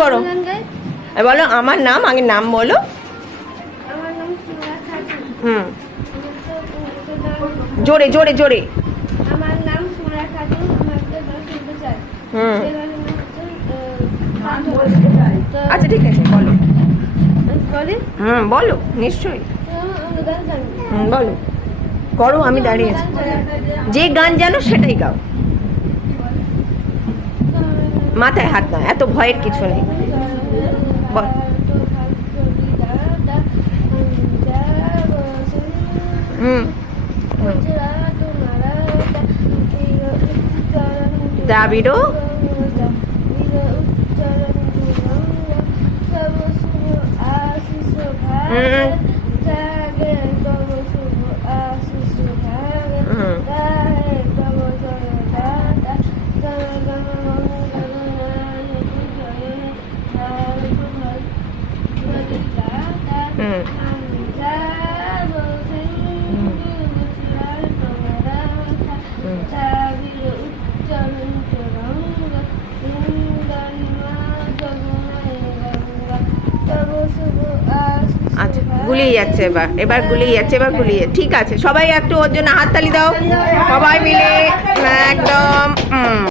করো বলো আমার নাম, আগে নাম বলো। হুম, জোরে জোরে জোরে। আমার নাম সুরা খাতুন, আমার একটা দল শুনতে চাই। হুম, তো আচ্ছা ঠিক আছে বলো। বলি হুম বলো নিশ্চয়ই। বলো, করো, আমি দাঁড়িয়ে আছি। যে গান জানো সেটাই গাও, মাথায় হাত না, এত ভয়ের কিছু নেই। বল। হুম, দাবিরো। আচ্ছা গুলিয়ে যাচ্ছে, এবার এবার গুলিয়ে যাচ্ছে, এবার গুলিয়ে। ঠিক আছে, সবাই একটু ওর জন্য হাততালি দাও, সবাই মিলে একদম।